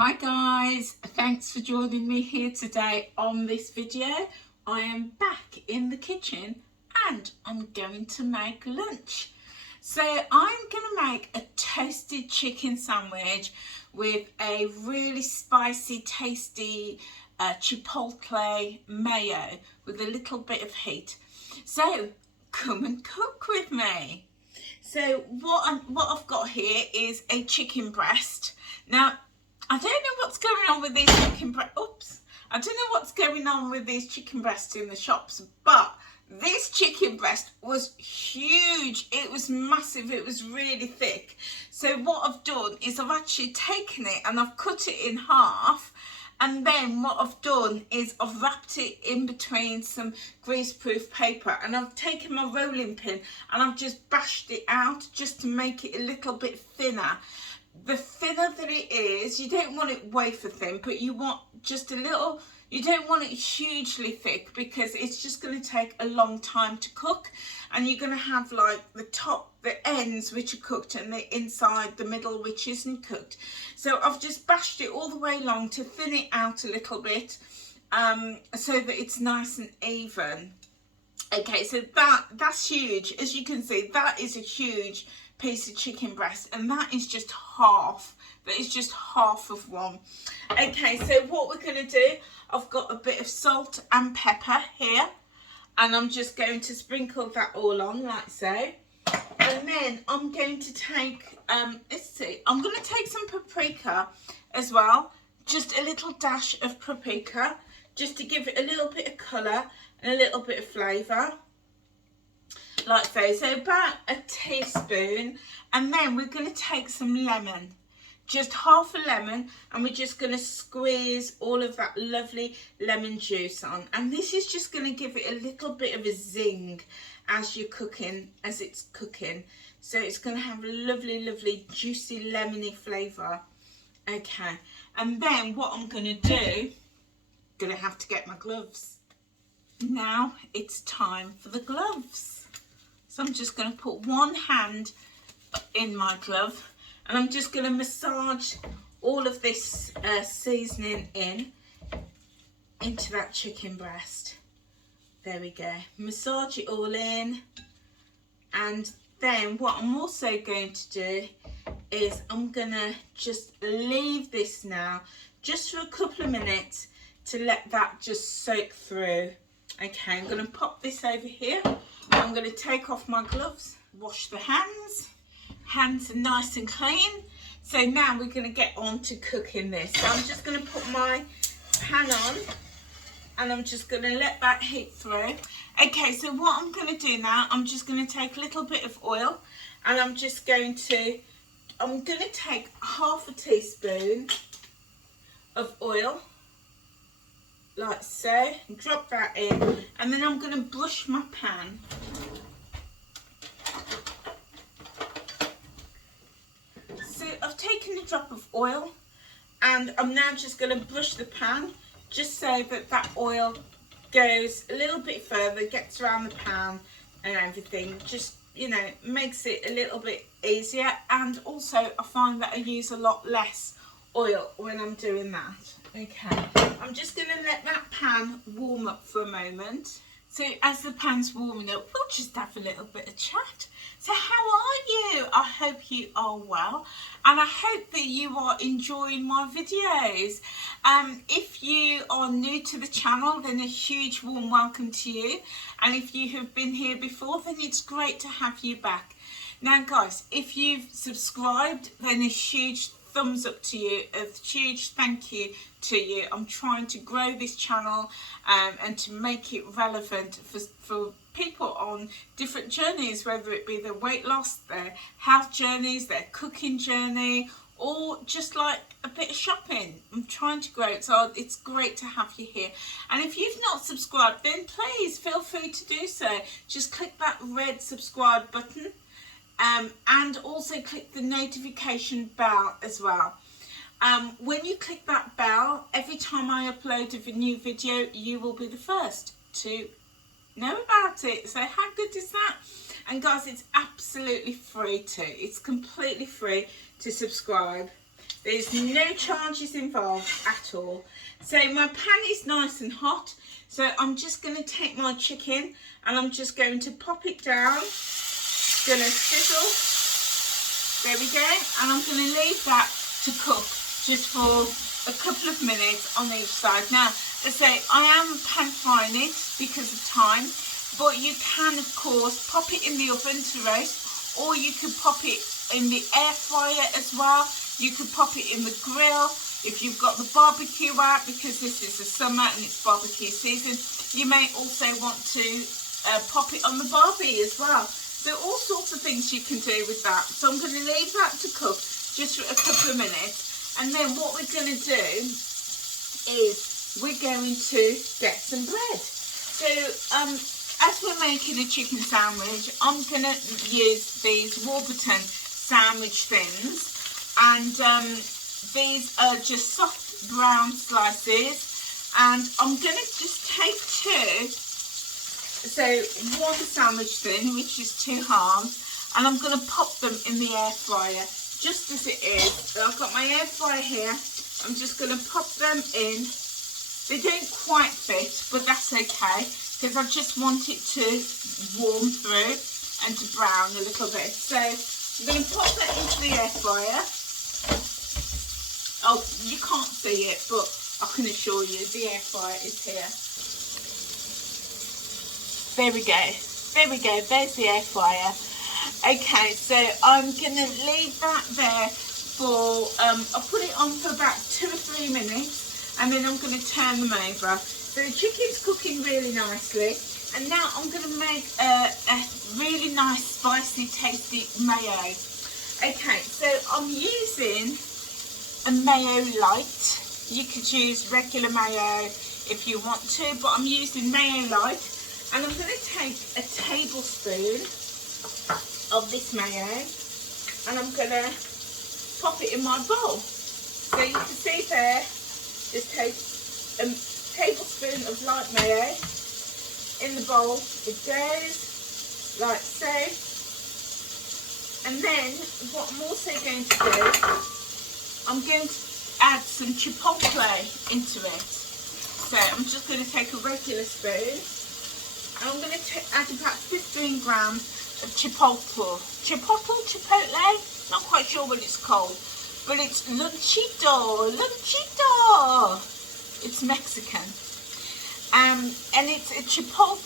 Hi guys, thanks for joining me here today on this video. I am back in the kitchen and I'm going to make lunch. So I'm going to make a toasted chicken sandwich with a really spicy, tasty chipotle mayo with a little bit of heat. So come and cook with me. So what I've got here is a chicken breast. Now, I don't know what's going on with these chicken breasts. I don't know what's going on with these chicken breasts in the shops, but this chicken breast was huge. It was massive. It was really thick. So what I've done is I've actually taken it and I've cut it in half. And then what I've done is I've wrapped it in between some greaseproof paper, and I've taken my rolling pin and I've just bashed it out just to make it a little bit thinner. The thinner that it is, you don't want it wafer thin, but you want just a little, you don't want it hugely thick because it's just going to take a long time to cook, and you're going to have like the top, the ends which are cooked and the inside, the middle which isn't cooked. So I've just bashed it all the way along to thin it out a little bit so that it's nice and even. Okay, so that's huge. As you can see, that is a huge piece of chicken breast, and that is just half. That is just half of one. Okay, so what we're going to do, I've got a bit of salt and pepper here, and I'm just going to sprinkle that all on like so. And then I'm going to take let's see, I'm going to take some paprika as well, just a little dash of paprika, just to give it a little bit of colour and a little bit of flavour, like so. So about a teaspoon. And then we're going to take some lemon, just half a lemon, and we're just going to squeeze all of that lovely lemon juice on. And this is just going to give it a little bit of a zing as you're cooking, as it's cooking. So it's going to have a lovely, lovely, juicy, lemony flavour. Okay, and then what I'm going to do, going to have to get my gloves. Now it's time for the gloves. So I'm just going to put one hand in my glove, and I'm just going to massage all of this seasoning into that chicken breast. There we go. Massage it all in. And then what I'm also going to do is I'm going to just leave this now just for a couple of minutes to let that just soak through. Okay, I'm going to pop this over here. I'm going to take off my gloves, wash the hands. Hands are nice and clean. So now we're going to get on to cooking this. So I'm just going to put my pan on, and I'm just going to let that heat through. Okay, so what I'm going to do now, I'm just going to take a little bit of oil, and I'm going to take half a teaspoon of oil, like so, and drop that in, and then I'm going to brush my pan. So I've taken a drop of oil, and I'm now just going to brush the pan just so that that oil goes a little bit further, gets around the pan and everything. Just, you know, makes it a little bit easier, and also I find that I use a lot less oil when I'm doing that. Okay, I'm just going to let that pan warm up for a moment. So as the pan's warming up, we'll just have a little bit of chat. So how are you? I hope you are well, and I hope that you are enjoying my videos. If you are new to the channel, then a huge warm welcome to you. And if you have been here before, then it's great to have you back. Now guys, if you've subscribed, then a huge thumbs up to you, a huge thank you to you. I'm trying to grow this channel and to make it relevant for people on different journeys, whether it be their weight loss, their health journeys, their cooking journey, or just like a bit of shopping. I'm trying to grow it, so it's great to have you here. And if you've not subscribed, then please feel free to do so. Just click that red subscribe button. And also click the notification bell as well. When you click that bell, every time I upload a new video, you will be the first to know about it. So how good is that? And guys, it's absolutely free too. It's completely free to subscribe. There's no charges involved at all. So my pan is nice and hot. So I'm just going to take my chicken and I'm just going to pop it down. It's going to sizzle. There we go. And I'm going to leave that to cook just for a couple of minutes on each side. Now, I say I am pan frying it because of time, but you can of course pop it in the oven to roast, or you could pop it in the air fryer as well. You could pop it in the grill if you've got the barbecue out, because this is the summer and it's barbecue season. You may also want to pop it on the barbie as well. So all sorts of things you can do with that. So I'm going to leave that to cook just for a couple of minutes, and then what we're going to do is we're going to get some bread. So as we're making a chicken sandwich, I'm going to use these Warburton sandwich thins, and these are just soft brown slices, and I'm going to just take two. So one sandwich thin, which is 2 halves, and I'm going to pop them in the air fryer just as it is. So I've got my air fryer here. I'm just going to pop them in. They don't quite fit, but that's okay, because I just want it to warm through and to brown a little bit. So I'm going to pop that into the air fryer. Oh, you can't see it, but I can assure you the air fryer is here. There we go. There we go. There's the air fryer. Okay, so I'm going to leave that there for, I'll put it on for about 2 or 3 minutes, and then I'm going to turn them over. So the chicken's cooking really nicely, and now I'm going to make a really nice spicy tasty mayo. Okay, so I'm using a mayo light. You could use regular mayo if you want to, but I'm using mayo light, and I'm going to take a tablespoon of this mayo and I'm going to pop it in my bowl. So you can see there, just take a tablespoon of light mayo in the bowl. It goes like so. And then what I'm also going to do, I'm going to add some chipotle into it. So I'm just going to take a regular spoon, and I'm going to add about 15 grams of chipotle. Chipotle? Not quite sure what it's called, but it's lunchito. It's Mexican. And it's a chipotle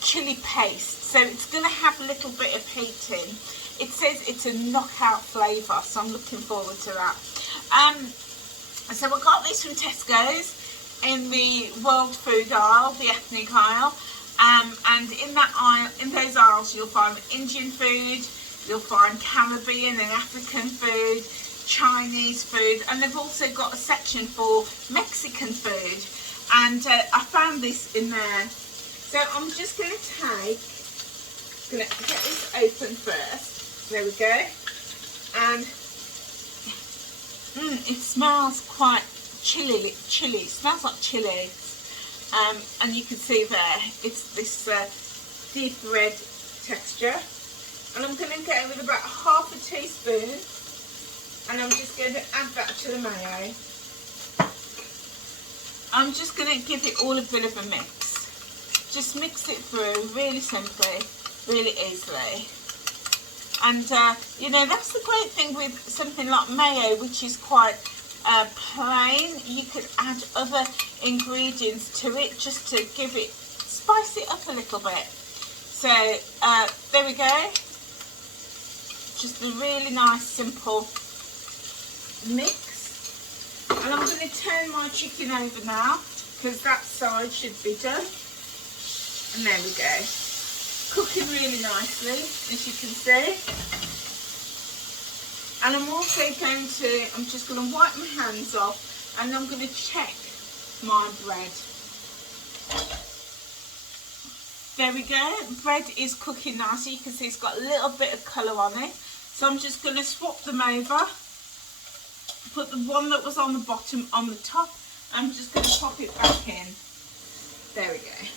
chili paste. So it's going to have a little bit of heat in. It says it's a knockout flavour, so I'm looking forward to that. So I got this from Tesco's in the world food aisle, the ethnic aisle, and in that aisle, in those aisles, you'll find Indian food, you'll find Caribbean and African food, Chinese food, and they've also got a section for Mexican food. And I found this in there. So I'm just going to get this open first. There we go. And it smells quite chilly. It smells like chili. And you can see there, it's this deep red texture. And I'm going to get it with about half a teaspoon, and I'm just going to add that to the mayo. I'm just going to give it all a bit of a mix. Just mix it through really simply, really easily. And you know, that's the great thing with something like mayo, which is quite plain. You could add other ingredients to it just to give it, spice it up a little bit. So there we go. Just a really nice simple mix. And I'm going to turn my chicken over now, because that side should be done. And there we go. Cooking really nicely, as you can see. And I'm also going to, I'm just going to wipe my hands off, and I'm going to check my bread. There we go. Bread is cooking nicely. You can see it's got a little bit of colour on it. So I'm just going to swap them over. Put the one that was on the bottom on the top. I'm just going to pop it back in. There we go.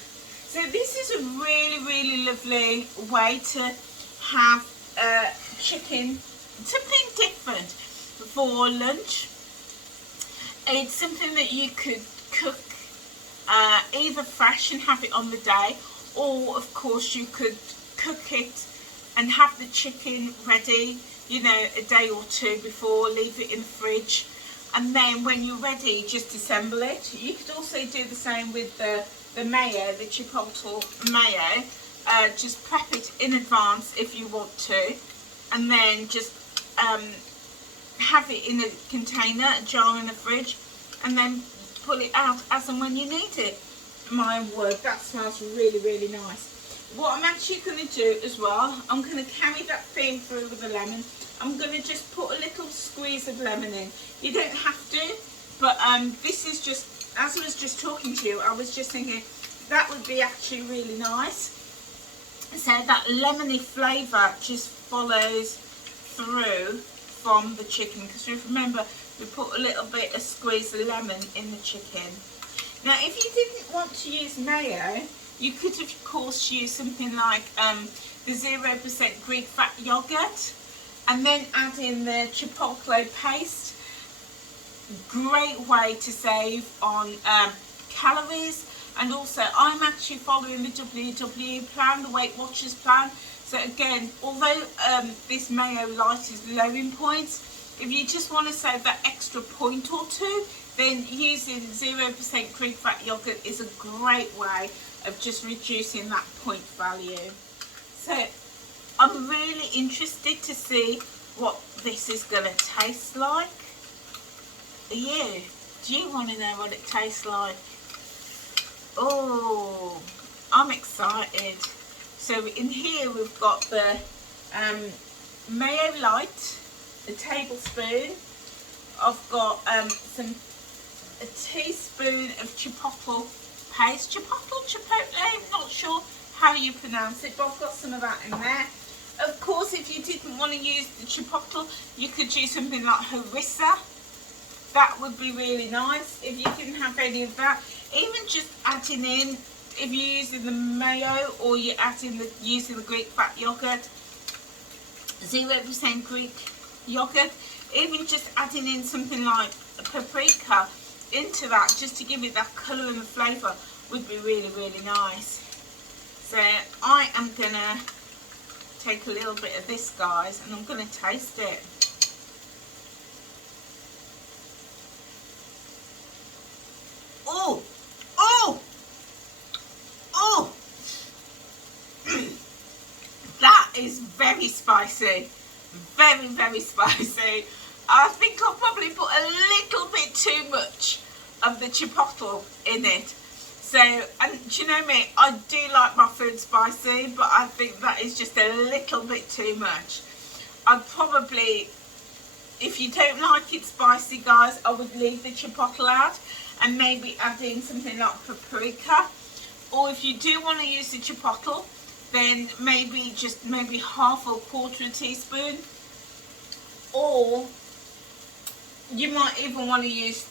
So this is a really, really lovely way to have chicken something different for lunch. It's something that you could cook either fresh and have it on the day, or of course you could cook it and have the chicken ready, you know, a day or two before, leave it in the fridge, and then when you're ready just assemble it. You could also do the same with the mayo, the chipotle mayo. Just prep it in advance if you want to, and then just have it in a container, a jar in the fridge, and then pull it out as and when you need it. My word, that smells really, really nice. What I'm actually going to do as well, I'm going to carry that theme through with the lemon. I'm going to just put a little squeeze of lemon in. You don't have to, but this is just, as I was just talking to you, I was just thinking that would be actually really nice. So that lemony flavour just follows through from the chicken, because remember we put a little bit of squeeze of lemon in the chicken. Now if you didn't want to use mayo, you could of course use something like the 0% Greek fat yogurt, and then add in the chipotle paste. Great way to save on calories. And also I'm actually following the WW plan, the Weight Watchers plan. So again, although this mayo light is low in points, if you just want to save that extra point or two, then using 0% Greek fat yogurt is a great way of just reducing that point value. So I'm really interested to see what this is going to taste like. Are you? Do you want to know what it tastes like? Oh, I'm excited. So in here we've got the mayo light, a tablespoon. I've got a teaspoon of chipotle paste. Chipotle, I'm not sure how you pronounce it, but I've got some of that in there. Of course, if you didn't want to use the chipotle, you could use something like harissa. That would be really nice. If you didn't have any of that, even just adding in, if you're using the mayo or you're using the Greek fat yogurt, 0% Greek yogurt, even just adding in something like a paprika into that, just to give it that colour and the flavour, would be really, really nice. So I am gonna take a little bit of this, guys, and I'm gonna taste it. Oh, oh, oh, that is very spicy, very, very spicy. I think I'll probably put a little bit too much of the chipotle in it. So, and do you know me, I do like my food spicy, but I think that is just a little bit too much. I'd probably, if you don't like it spicy, guys, I would leave the chipotle out and maybe add in something like paprika. Or if you do want to use the chipotle, then maybe just half or quarter a teaspoon. Or you might even want to use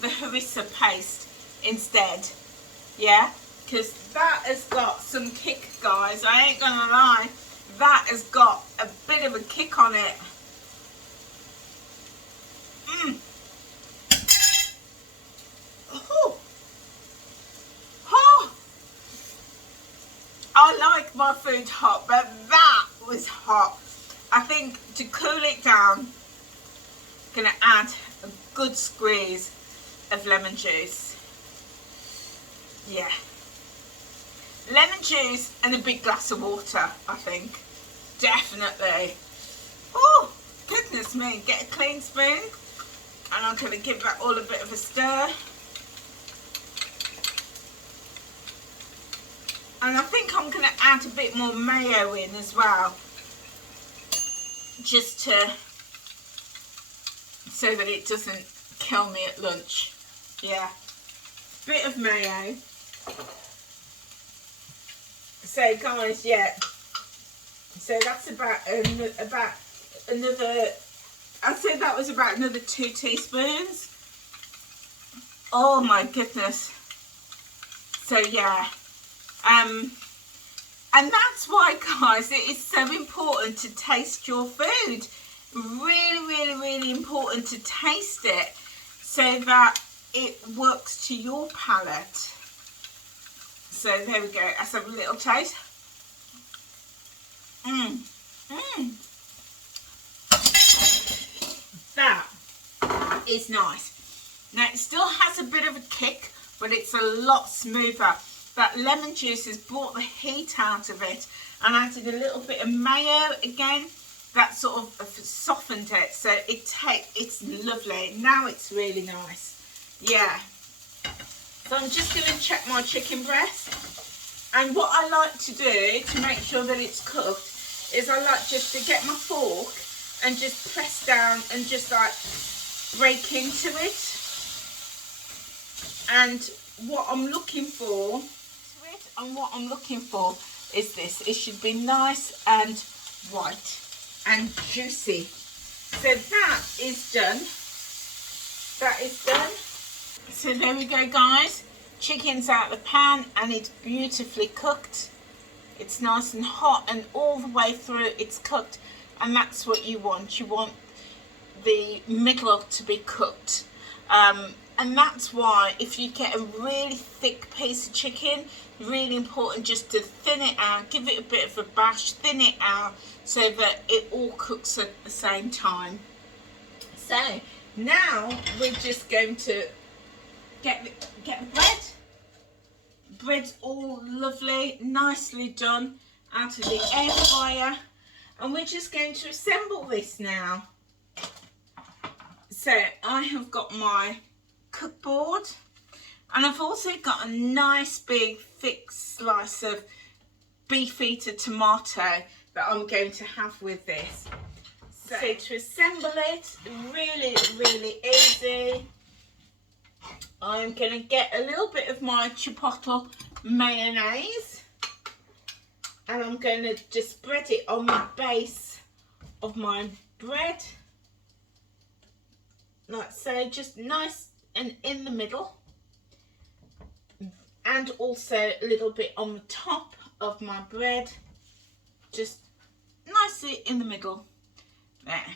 the harissa paste instead. Yeah, because that has got some kick, guys. I ain't gonna lie, that has got a bit of a kick on it. Oh. Oh. I like my food hot, but that was hot. I think to cool it down, I'm gonna add a good squeeze of lemon juice. Yeah, lemon juice and a big glass of water, I think, definitely. Oh, goodness me, get a clean spoon, and I'm going to give that all a bit of a stir. And I think I'm going to add a bit more mayo in as well, just to, so that it doesn't kill me at lunch. Yeah, bit of mayo. So guys, yeah, so that's about another, I'd say that was about another 2 teaspoons. Oh my goodness. So yeah, and that's why, guys, it is so important to taste your food. really important to taste it so that it works to your palate. So there we go. Let's have a little taste. That is nice. Now it still has a bit of a kick, but it's a lot smoother. That lemon juice has brought the heat out of it, and added a little bit of mayo again. That sort of softened it, so it's lovely. Now it's really nice. Yeah. So I'm just going to check my chicken breast, and what I like to do to make sure that it's cooked is I like just to get my fork and just press down and just like break into it. And what I'm looking for is this. It should be nice and white and juicy. So that is done. That is done. So there we go, guys. Chicken's out of the pan and it's beautifully cooked. It's nice and hot, and all the way through it's cooked, and that's what you want. You want the middle to be cooked. And that's why if you get a really thick piece of chicken, really important just to thin it out, give it a bit of a bash, thin it out so that it all cooks at the same time. So now we're just going to get the bread. Bread's all lovely, nicely done out of the air fryer, and we're just going to assemble this now. So I have got my cookboard, and I've also got a nice big thick slice of beefeater tomato that I'm going to have with this. So to assemble it, really easy. I'm going to get a little bit of my chipotle mayonnaise, and I'm going to just spread it on the base of my bread, like so, just nice and in the middle, and also a little bit on the top of my bread, just nicely in the middle there.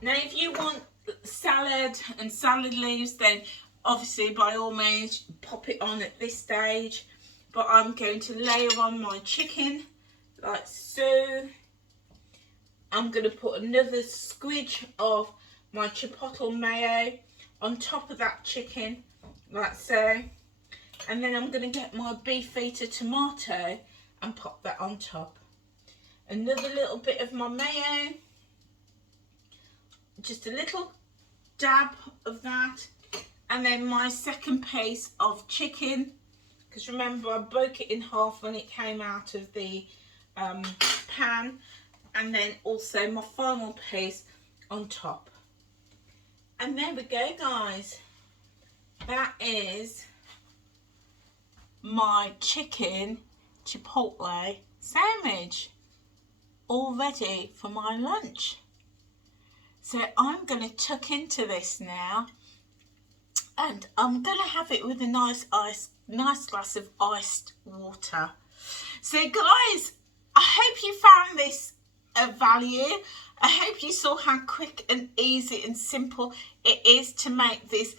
Now if you want salad and salad leaves, then obviously by all means pop it on at this stage, but I'm going to layer on my chicken like so. I'm going to put another squidge of my chipotle mayo on top of that chicken like so, and then I'm going to get my beefeater tomato and pop that on top. Another little bit of my mayo, just a little dab of that, and then my second piece of chicken, because remember I broke it in half when it came out of the pan, and then also my final piece on top. And there we go, guys. That is my chicken chipotle sandwich, all ready for my lunch. So I'm going to tuck into this now, and I'm going to have it with a nice glass of iced water. So guys, I hope you found this of value. I hope you saw how quick and easy and simple it is to make this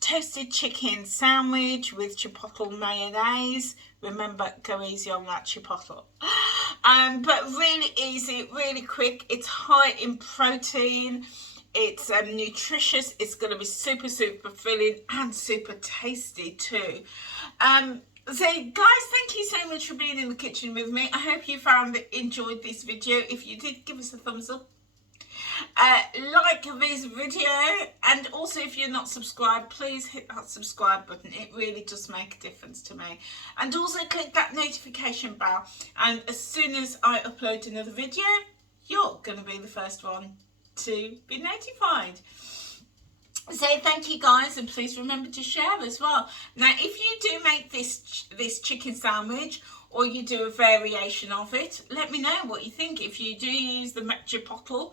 toasted chicken sandwich with chipotle mayonnaise. Remember, go easy on that chipotle. But really easy, really quick. It's high in protein. It's nutritious. It's going to be super filling and super tasty too. So guys, thank you so much for being in the kitchen with me. I hope you enjoyed this video. If you did, give us a thumbs up. Like this video, and also if you're not subscribed, please hit that subscribe button. It really does make a difference to me. And also click that notification bell, and as soon as I upload another video, you're going to be the first one to be notified. So thank you guys, and please remember to share as well. Now if you do make this chicken sandwich, or you do a variation of it, let me know what you think. If you do use the chipotle,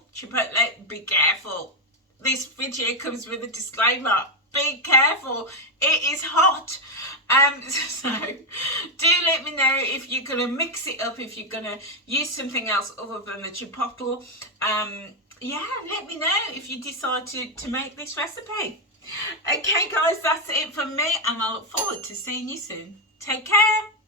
be careful. This video comes with a disclaimer. be careful, it is hot. So do let me know if you're going to mix it up, if you're going to use something else other than the chipotle. Yeah, let me know if you decide to make this recipe. Okay guys, that's it from me, and I look forward to seeing you soon. Take care.